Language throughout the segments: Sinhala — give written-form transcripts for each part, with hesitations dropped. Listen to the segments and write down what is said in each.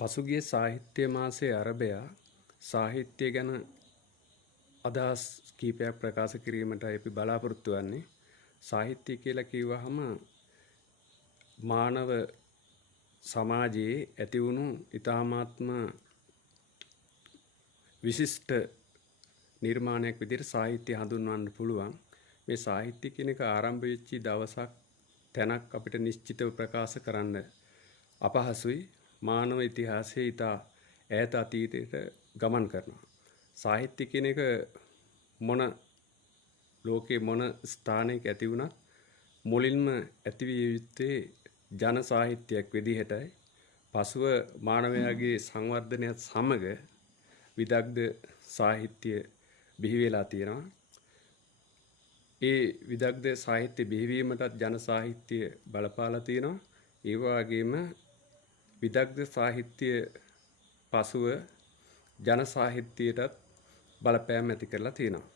පසුගිය සාහිත්‍ය මාසයේ අරබයා සාහිත්‍ය ගැන අදහස් කීපයක් ප්‍රකාශ කිරීමටයි අපි බලාපොරොත්තු වෙන්නේ. සාහිත්‍ය කියලා කිව්වහම මානව සමාජයේ ඇති වුණු ඊ타මාත්ම විශිෂ්ට නිර්මාණයක් විදිහට සාහිත්‍ය හඳුන්වන්න පුළුවන්. මේ සාහිත්‍ය කියන එක ආරම්භ වෙච්ච දවසක් තැනක් අපිට නිශ්චිතව ප්‍රකාශ කරන්න අපහසුයි. මානව ඉතිහාසයේ ඉතා ඈත අතීතයට ගමන් කරනවා. සාහිත්‍ය කියන එක ලෝකේ මොන ස්ථානයක ඇති වුණත් මුලින්ම ඇතිවිය යුත්තේ ජන සාහිත්‍යයක් විදිහටයි. පසුව මානවයාගේ සංවර්ධනයත් සමග විදග්ධ සාහිත්‍ය බිහි වෙලා තියෙනවා. ඒ විදග්ධ සාහිත්‍ය බිහිවීමටත් ජන සාහිත්‍ය බලපාලා තියෙනවා. ඒ වගේම විදග්ධ සාහිත්‍ය පසුව ජන සාහිත්‍යයටත් බලපෑම් ඇති කරලා තියෙනවා.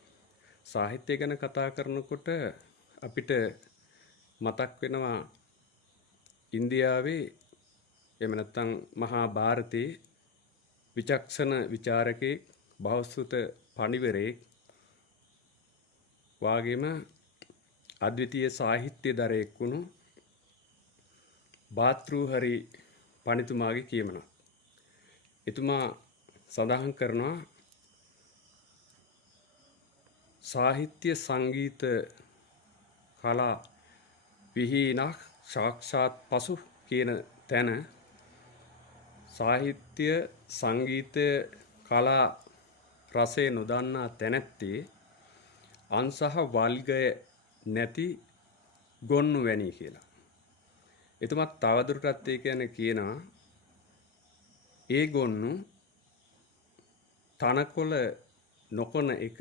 සාහිත්‍ය ගැන කතා කරනකොට අපිට මතක් වෙනවා ඉන්දියාවේ එහෙම නැත්නම් මහා ಭಾರತයේ විචක්ෂණ විචාරකේ බහුසුත පණිවරේ වාගේම අද්විතීය සාහිත්‍ය දරයෙක් වුණු භාතෘහරි පණිතුමාගේ කියමනක්. එතුමා සඳහන් කරනවා සාහිත්‍ය සංගීත කලා විහීනක් සාක්ෂාත් පසු කියන තැන සාහිත්‍ය සංගීතය කලා රසය නොදන්නා තැනැත්තේ අන්සහ වල්ගය නැති ගොන්නු වැනි කියලා. එතුමත් තවදුරටත් ඒ කියන්නේ කියනවා ඒ ගොන්නු තනකොළ නොකොන එක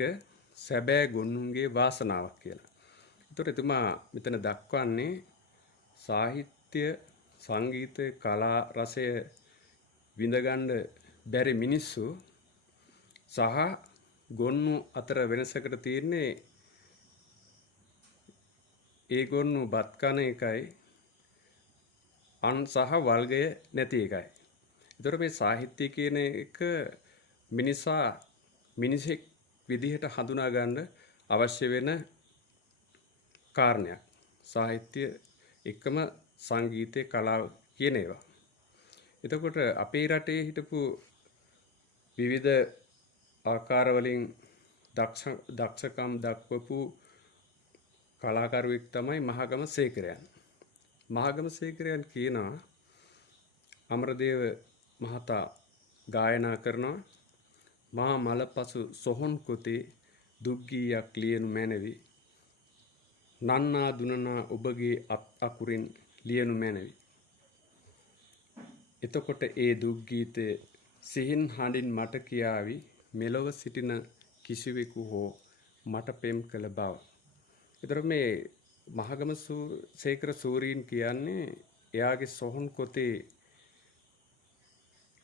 සැබෑ ගොන්නුන්ගේ වාසනාවක් කියලා. ඒතර එතුමා මෙතන දක්වන්නේ සාහිත්‍ය සංගීත කලා රසය විඳගන්න බැරි මිනිස්සු සහ ගොන්නු අතර වෙනසකට තියෙන්නේ ඒ ගොන්නු බත් කන එකයි අන් සහ වල්ගය නැති එකයි. ඒතර මේ සාහිත්‍ය කියන එක මිනිසෙක් විදිහට හඳුනා ගන්න අවශ්‍ය වෙන කාරණයක්. සාහිත්‍ය එකම සංගීතය කලාව කියන ඒවා. එතකොට අපේ රටේ හිටපු විවිධ ආකාර වලින් දක්ෂකම් දක්වපු කලාකරුවෙක් තමයි මහගම සේකරයන්. මහගම සේකරයන් කියනවා අමරදේව මහතා ගායනා කරනවා මා මලපසු සොහොන් කොතේ දුක් ගීයක් ලියනු මැනවි නන්නා දුනනා ඔබගේ අත් අකුරින් ලියනු මැනවි. එතකොට ඒ දුක් ගීතය සිහින් හඬින් මට කියාවි මෙලොව සිටින කිසිවෙකු හෝ මට පෙම් කළ බව. ඒතර මේ මහගම සේකර සූරීන් කියන්නේ එයාගේ සොහොන් කොතේ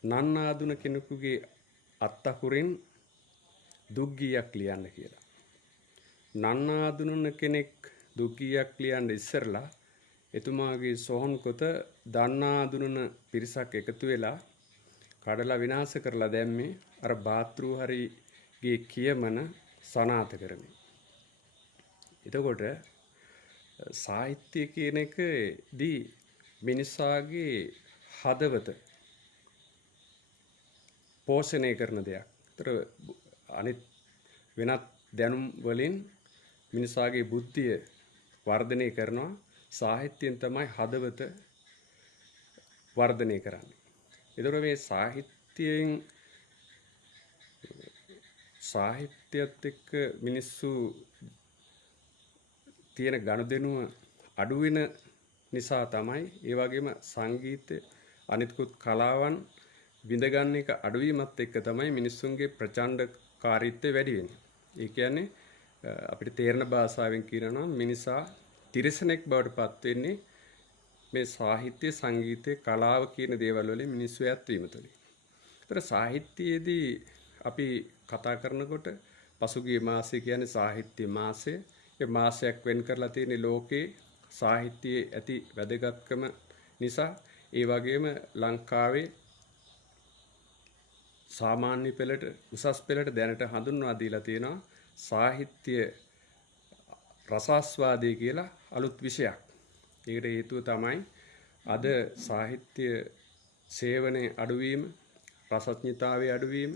නන්නාදුන කෙනෙකුගේ අත්තකුරින් දුක් ගීයක් ලියන්න කියලා. නන්නාදුන කෙනෙක් දුක් ගීයක් ලියන්න ඉස්සරලා එතුමාගේ සොහොන් කොත දන්නාදුන පිරිසක් එකතු වෙලා කඩලා විනාශ කරලා දැම්මේ අර භාතෘහරිගේ කියමන සනාථ කරමින්. එතකොට සාහිත්‍ය කියන එකදී මිනිසාගේ හදවත පෝෂණය කරන දෙයක්. ඒතර අනිත් වෙනත් දැනුම් වලින් මිනිසාගේ බුද්ධිය වර්ධනය කරනවා. සාහිත්‍යයෙන් තමයි හදවත වර්ධනය කරන්නේ. ඒතර මේ සාහිත්‍යයත් එක්ක මිනිස්සු තියෙන ගනුදෙනුව අඩු වෙන නිසා තමයි ඒ වගේම සංගීත අනිත්කුත් කලාවන් විඳගන්න එක අඩුවීමත් එක්ක තමයි මිනිස්සුන්ගේ ප්‍රචණ්ඩකාරීත්වය වැඩි වෙන්නේ. ඒ කියන්නේ අපිට තේරෙන භාෂාවෙන් කියනවා මිනිසා තිරසනෙක් බවට පත් වෙන්නේ මේ සාහිත්‍ය සංගීතය කලාව කියන දේවල් වලින් මිනිස්සු ඈත්වීම තුළින්. ඒතර සාහිත්‍යයේදී අපි කතා කරනකොට පසුගිය මාසය කියන්නේ සාහිත්‍ය මාසය. ඒ මාසයක් වෙන් කරලා තියෙන ලෝකේ සාහිත්‍යයේ ඇති වැදගත්කම නිසා ඒ වගේම ලංකාවේ සාමාන්‍ය පෙළට උසස් පෙළට දැනට හඳුන්වා දීලා තියෙනවා සාහිත්‍ය රසාස්වාදය කියලා අලුත් විෂයක්. ඒකට හේතුව තමයි අද සාහිත්‍ය සේවනයේ අඩුවීම, රසඥතාවයේ අඩුවීම,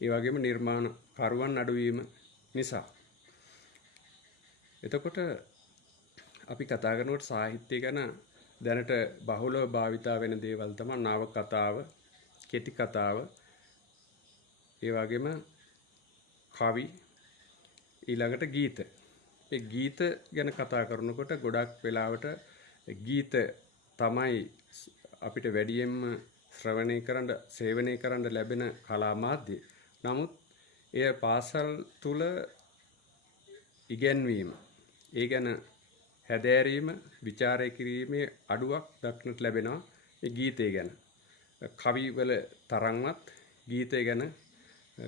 ඒ වගේම නිර්මාණ කරුවන් අඩුවීම නිසා. එතකොට අපි කතා කරනකොට සාහිත්‍ය ගැන දැනට බහුලව භාවිතා වෙන දේවල් තමයි නව කතාව, කෙටි කතාව, ඒ වගේම කවි, ඊළඟට ගීත. මේ ගීත ගැන කතා කරනකොට ගොඩක් වෙලාවට ගීත තමයි අපිට වැඩියෙන්ම ශ්‍රවණය කරන්න, සේවනය කරන්න ලැබෙන කලා මාධ්‍ය. නමුත් එය පාසල් තුල ඉගෙනවීම, ඒ ගැන හැදෑරීම, ਵਿਚාරය කිරීමේ අඩුවක් දක්නට ලැබෙනවා මේ ගීතය ගැන. කවිවල තරම්වත් ගීතය ගැන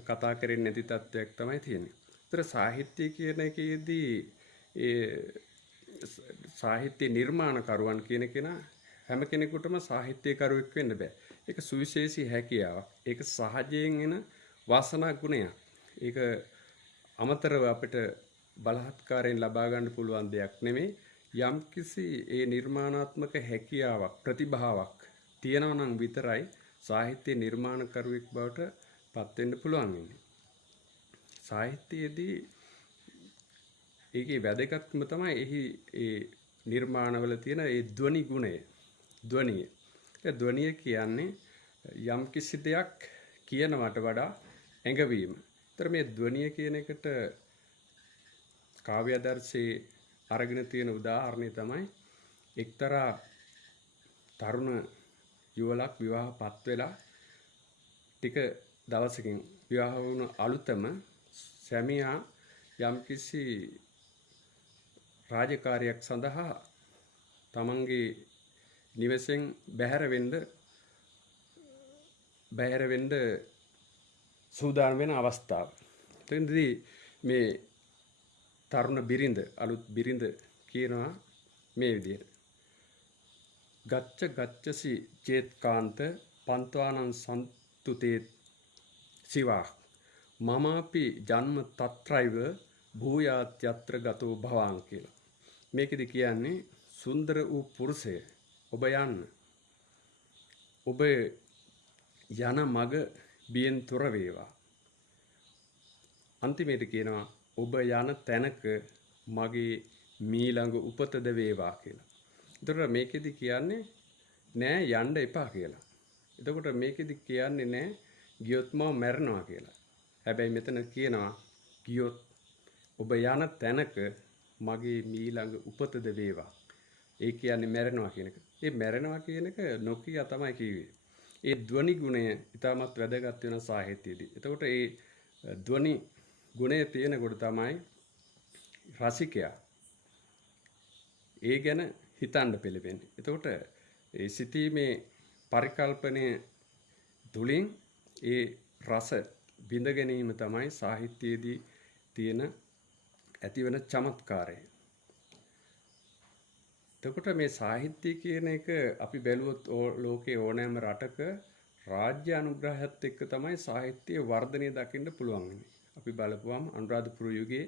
කතා කරන්නේ නැති තත්ත්වයක් තමයි තියෙන්නේ. ඒතර සාහිත්‍ය කියන එකේදී ඒ සාහිත්‍ය නිර්මාණකරුවන් කියන කෙනා හැම කෙනෙකුටම සාහිත්‍යකරුවෙක් වෙන්න බෑ. ඒක සුවිශේෂී හැකියාවක්. ඒක සහජයෙන් එන වාසනා ගුණයක්. ඒක අමතරව අපිට බලහත්කාරයෙන් ලබා ගන්න පුළුවන් දෙයක් නෙමෙයි. යම්කිසි ඒ නිර්මාණාත්මක හැකියාවක්, ප්‍රතිභාවක් තියෙනවා නම් විතරයි සාහිත්‍ය නිර්මාණකරුවෙක් බවට පත් වෙන්න පුළුවන් වෙන්නේ. සාහිත්‍යයේදී ඒකේ වැදගත්කම තමයි ඒ නිර්මාණවල තියෙන ඒ ධ්වනි ගුණය. ධ්වනිය. ඒ ධ්වනිය කියන්නේ යම්කිසි දෙයක් කියනවට වඩා ඇඟවීම. ඒතර මේ ධ්වනිය කියන එකට කාව්‍ය ආදර්ශයේ අරගෙන තියෙන උදාහරණය තමයි එක්තරා තරුණ යුවලක් විවාහපත් වෙලා ටික දවසකින් විවාහ වුණ අලුතම සැමියා යම්කිසි රාජකාරියක් සඳහා තමන්ගේ නිවසෙන් බැහැර වෙන්න සූදානම් වෙන අවස්ථාව. එතෙන්දී මේ තරුණ බිරිඳ, අලුත් බිරිඳ කියනවා මේ විදිහට. ගච්ඡසි චේත්කාන්ත පන්ත්වානං සන්තුතේ සිවා මමාපි ජන්ම තත්‍රයිව භූයාත් යත්‍ර ගතෝ භවාං කියලා. මේකෙදි කියන්නේ සුන්දර වූ පුරුෂය ඔබ යන්න. ඔබ යන මග බියෙන් තොර වේවා. අන්තිමේට කියනවා ඔබ යන තැනක මගේ මීළඟ උපතද වේවා කියලා. එතකොට මේකෙදි කියන්නේ නෑ යන්න එපා කියලා. එතකොට මේකෙදි කියන්නේ නෑ ගියොත් මම මැරෙනවා කියලා. හැබැයි මෙතන කියනවා ගියොත් ඔබ යන තැනක මගේ මීළඟ උපතද වේවා. ඒ කියන්නේ මැරෙනවා කියන එක. ඒ මැරෙනවා කියන එක නොකිය තමයි කිව්වේ. ඒ ධ්වනි ගුණය ඉතාමත් වැදගත් වෙන සාහිත්‍යයේදී. එතකොට ඒ ධ්වනි ගුණය තියෙනකොට තමයි රසිකයා ඒ ගැන හිතන්න පෙළඹෙන්නේ. එතකොට ඒ සිතීමේ පරිකල්පනය තුලින් ඒ රස බිඳ ගැනීම තමයි සාහිත්‍යයේදී තියෙන ඇතිවන චමත්කාරය. එතකොට මේ සාහිත්‍ය කියන එක අපි බැලුවොත් ලෝකේ ඕනෑම රටක රාජ්‍ය අනුග්‍රහයත් එක්ක තමයි සාහිත්‍ය වර්ධනය දකින්න පුළුවන් වෙන්නේ. අපි බලපුවම අනුරාධපුර යුගයේ,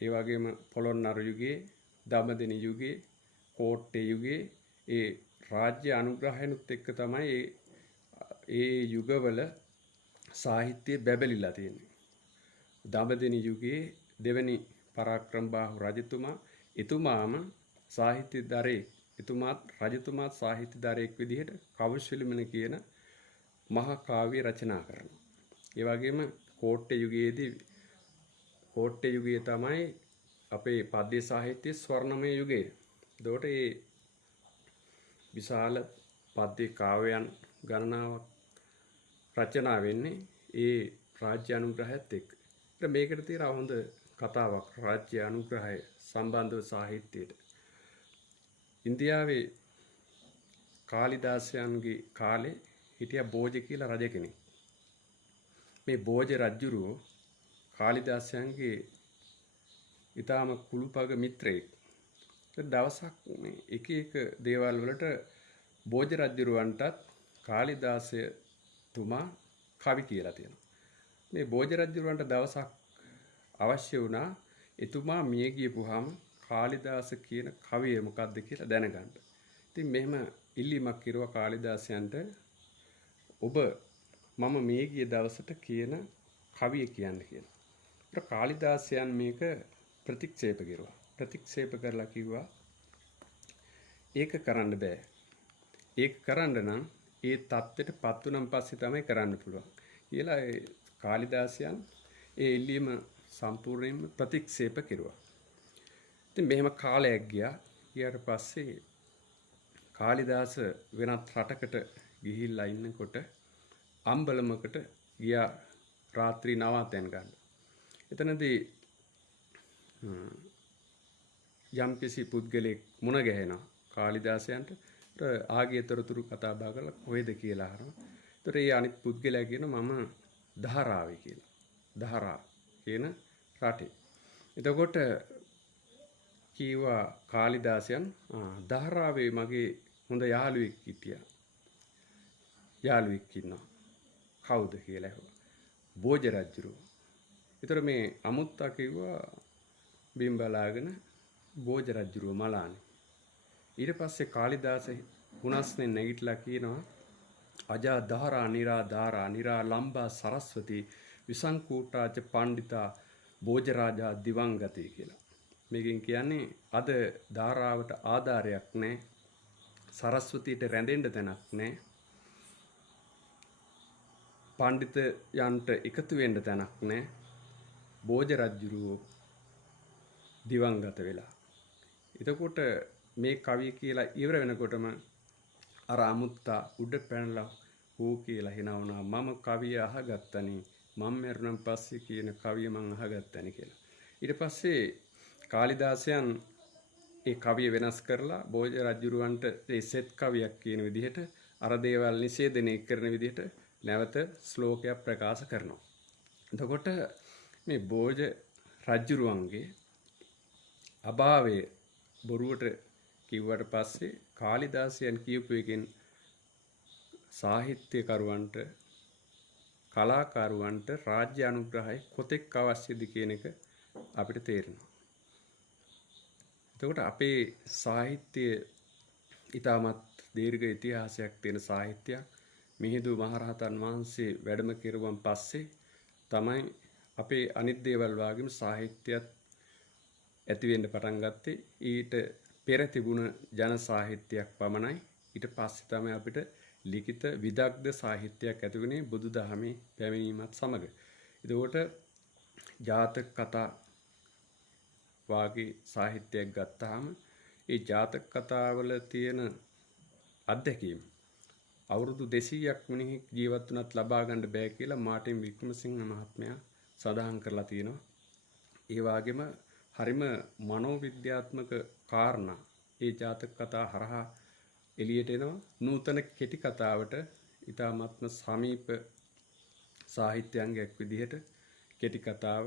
ඒ වගේම පොළොන්නරු යුගයේ, දඹදෙණි යුගයේ, කෝට්ටේ යුගයේ ඒ රාජ්‍ය අනුග්‍රහයනුත් එක්ක තමයි ඒ යුගවල සාහිත්‍ය බැබලිලා තියෙන්නේ. දඹදෙණි යුගයේ දෙවැනි පරාක්‍රමබාහු රජතුමා, එතුමාම සාහිත්‍ය දරේ, රජතුමාත් සාහිත්‍ය දරේක් විදිහට කවුශිලමන කියන මහා කාව්‍ය රචනා කරනවා. ඒ වගේම කෝට්ටේ යුගයේ තමයි අපේ පද්‍ය සාහිත්‍යයේ ස්වර්ණමය යුගය. එතකොට මේ විශාල පද්‍ය කාව්‍යයන් ගණනාවක් රචනා වෙන්නේ ඒ රාජ්‍ය අනුග්‍රහයත් එක්ක. මේකට තියෙන හොඳ කතාවක් රාජ්‍ය අනුග්‍රහය සම්බන්ධව සාහිත්‍යයට. ඉන්දියාවේ කාලිදාසයන්ගේ කාලේ හිටියා බෝජ කියලා රජ කෙනෙක්. මේ බෝජ රජුරෝ කාලිදාසයන්ගේ ඊටාම කුළුපග මිත්‍රයෙක්. දවසක් මේ එක දේවල් වලට බෝජ රජුරවන්ටත් කාලිදාසය තුමා කවි කියලා තියෙනවා. මේ බෝජ රජුරවන්ට දවසක් අවශ්‍ය වුණා එතුමා මිය ගියපුවාම කාලිදාස කියන කවිය මොකක්ද කියලා දැනගන්න. ඉතින් මෙහෙම ඉල්ලීමක් කිරුවා කාලිදාසයන්ට ඔබ මම මිය ගිය දවසට කියන කවිය කියන්න කියලා. ඒත් කාලිදාසයන් මේක ප්‍රතික්ෂේප කරුවා. ප්‍රතික්ෂේප කරලා කිව්වා ඒක කරන්න බෑ. ඒක කරන්න නම් ඒ தත්ත්වයට පත් වුණන් පස්සේ තමයි කරන්න පුළුවන්. කියලා ඒ කාලිදාසයන් ඒ ඉල්ලීම සම්පූර්ණයෙන්ම ප්‍රතික්ෂේප කෙරුවා. ඉතින් මෙහෙම කාලයක් ගියාට පස්සේ කාලිදාස වෙනත් රටකට ගිහිල්ලා ඉන්නකොට අම්බලමකට ගියා රාත්‍රී නවාතැන් ගන්න. එතනදී යම්කිසි පුද්ගලෙක් මුණ ගැහෙනවා කාලිදාසයන්ට. ආගේ තොරතුරු කතා බහ කරලා කොහෙද කියලා අහනවා. ඒතර ඒ අනිත් පුද්ගලයා කියනවා මම දහරාවේ කියලා. දහරා කියන රටේ. එතකොට කීවා කාලිදාසයන් දහරාවේ මගේ හොඳ යාළුවෙක් හිටියා. යාළුවෙක් ඉන්නවා. කවුද කියලා ඇහුවා. බෝජ රජුරෝ. ඒතර මේ අමුත්තා කිව්වා බිම් බලාගෙන බෝජ රජුරෝ මලානේ. ඊට පස්සේ කාලිදාස හුනස්නේ නැගිටලා කියනවා අජා දහරා නිරා දාරා නිරා ලම්බා සරස්වති විසංකූටාච පණ්ඩිතා බෝජරාජා දිවංගතී කියලා. මේකෙන් කියන්නේ අද ධාරාවට ආධාරයක් නැහැ. සරස්වතීට රැඳෙන්න තැනක් නැහැ. පණ්ඩිතයන්ට එකතු වෙන්න තැනක් නැහැ. බෝජ රජුරෝ දිවංගත වෙලා. එතකොට මේ කවිය කියලා ඉවර වෙනකොටම අර අමුත්තා උඩ පැනලා හෝ කියලා හිනවනවා මම කවිය අහගත්තනේ මම මරුණන් පස්සේ කියන කවිය මම අහගත්තනේ කියලා. ඊට පස්සේ කාලිදාසයන් ඒ කවිය වෙනස් කරලා බෝජ රජුරවන්ට ඒ සෙත් කවියක් කියන විදිහට අර දේවල් නිෂේධනය කරන විදිහට නැවත ශ්ලෝකයක් ප්‍රකාශ කරනවා. එතකොට මේ බෝජ රජුරවන්ගේ අභාවයේ බොරුවට කිව්වට පස්සේ කාලිදාසයන් කියපු එකෙන් සාහිත්‍යකරුවන්ට කලාකරුවන්ට රාජ්‍ය අනුග්‍රහය කොතෙක් අවශ්‍යද කියන එක අපිට තේරෙනවා. එතකොට අපේ සාහිත්‍ය ඊටමත් දීර්ඝ ඉතිහාසයක් තියෙන සාහිත්‍යයක් මිහිඳු මහරහතන් වහන්සේ වැඩම කෙරුවන් පස්සේ තමයි අපේ අනිත් දේවල් වගේම සාහිත්‍යයත් ඇති වෙන්න පටන් ගත්තේ. ඊට පෙර තිබුණ ජන සාහිත්‍යයක් පමණයි. ඊට පස්සේ තමයි අපිට ලිඛිත විදග්ධ සාහිත්‍යයක් ඇති වුණේ බුදුදහමේ පැමිණීමත් සමග. එතකොට ජාතක කතා වාගේ සාහිත්‍යයක් ගත්තාම ඒ ජාතක කතාවල තියෙන අත්දැකීම් අවුරුදු 200ක් මිනිහෙක් ජීවත් වුණත් ලබා ගන්න බෑ කියලා මාටින් වික්‍රමසිංහ මහත්මයා සඳහන් කරලා තියෙනවා. ඒ වගේම හරිම මනෝවිද්‍යාත්මක කාරණා ඒ ජාතක කතා හරහා එළියට එනවා. නූතන කෙටි කතාවට ඊටාත්ම සමීප සාහිත්‍යංගයක් විදිහට කෙටි කතාව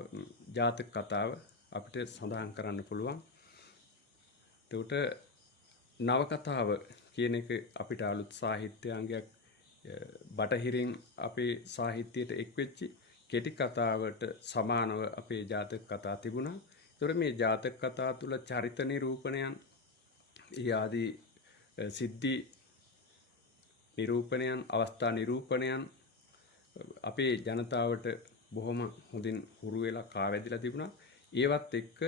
ජාතක කතාව අපිට සඳහන් කරන්න පුළුවන්. එතකොට නවකතාව කියන එක අපිට අලුත් සාහිත්‍යාංගයක් බටහිරින් අපේ සාහිත්‍යයට එක්වෙච්චි කෙටි කතාවට සමානව අපේ ජාතක කතා තිබුණා. ඒතර මේ ජාතක කතා තුල චරිත නිරූපණයන් ආදී සිද්ධි නිරූපණයන් අවස්ථා නිරූපණයන් අපේ ජනතාවට බොහොම හොඳින් හුරු වෙලා කාවැදිලා තිබුණා. ඒවත් එක්ක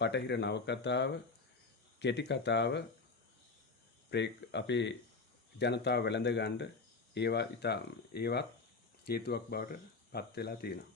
බටහිර නවකතාව කෙටි කතාව අපේ ජනතාව වැළඳ ගන්න ඒවත් හේතුවක් බවට පත් වෙලා තියෙනවා.